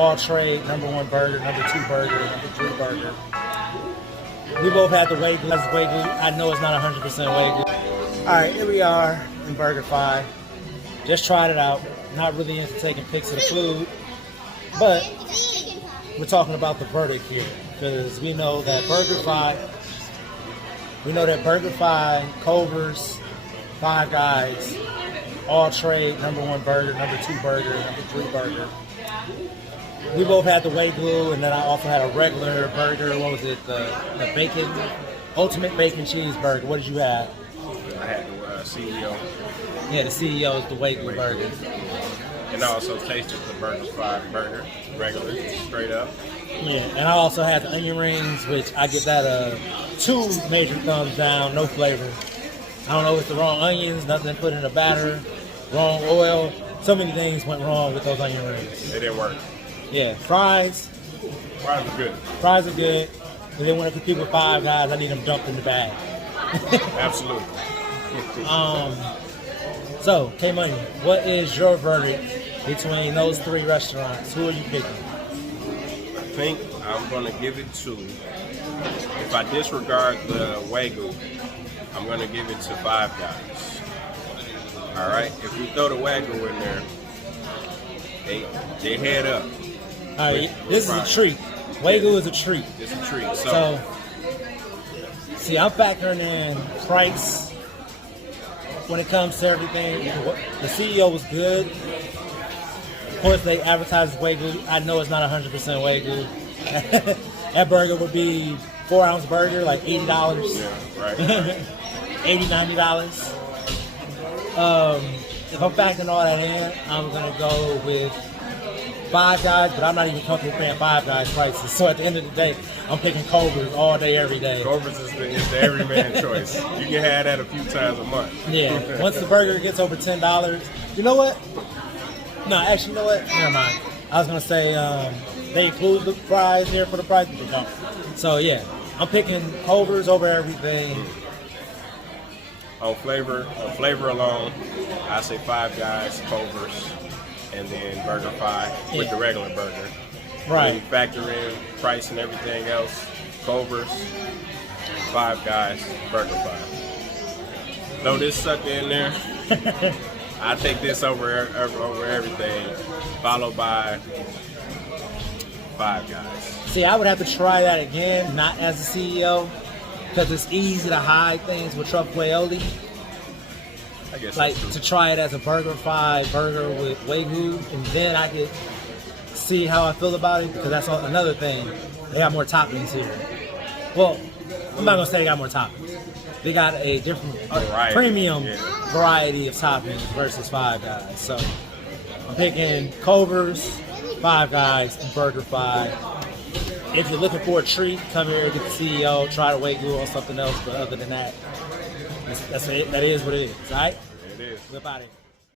all trade, #1 burger, #2 burger, #3 burger. We both had the Wagyu. That's Wagyu. I know it's not 100% Wagyu. All right, here we are in BurgerFi. Just tried it out. Not really into taking pics of the food, but we're talking about the verdict here because we know that BurgerFi, Culver's, Five Guys, all trade, #1 burger, #2 burger, #3 burger. We both had the Wagyu, and then I also had a regular burger. What was it? The bacon, ultimate bacon cheeseburger. What did you have? I had the CEO. Yeah, the CEO is the Wagyu burger. And I also tasted the BurgerFi burger, regular, straight up. Yeah, and I also had the onion rings, which I give that 2 major thumbs down, no flavor. I don't know if it's the wrong onions, nothing put in the batter, wrong oil. So many things went wrong with those onion rings. They didn't work. Yeah, fries. Fries are good. Fries are good. If they want to compete with Five Guys, I need them dumped in the bag. Absolutely. So, K-Money, what is your verdict between those 3 restaurants? Who are you picking? I think I'm going to give it to, if I disregard the Wagyu, I'm going to give it to Five Guys. All right? If we throw the Wagyu in there, they head up. All right, this is a treat. Wagyu is a treat. It's a treat. So, see, I'm factoring in price when it comes to everything. The CEO was good. Of course, they advertise Wagyu. I know it's not 100% Wagyu. That burger would be 4-ounce burger, like $80. Yeah, right. $80, $90. If I'm factoring all that in, I'm going to go with Five Guys, but I'm not even comfortable paying Five Guys prices. So at the end of the day, I'm picking Culver's all day, every day. Culver's is the everyman choice. You can have that a few times a month. Yeah. Once the burger gets over $10, you know what? No, actually, you know what? Never mind. I was gonna say they include the fries here for the price, but they don't. So yeah, I'm picking Culver's over everything. On flavor alone, I say Five Guys, Culver's, and then BurgerFi with the regular burger. Right. When you factor in price and everything else, Culver's, Five Guys, BurgerFi. Throw this sucker in there. I take this over everything, followed by Five Guys. See, I would have to try that again, not as a CEO, because it's easy to hide things with truffle aioli. I guess Like to try it as a BurgerFi burger with Wagyu, and then I could see how I feel about it, because that's another thing. They got more toppings here. Well, I'm not gonna say they got more toppings. They got a different premium variety of toppings versus Five Guys. So I'm picking Culver's, Five Guys, and BurgerFi. If you're looking for a treat, come here, get the CEO, try the Wagyu or something else. But other than that, that is what it is. All right? It is. We're about it.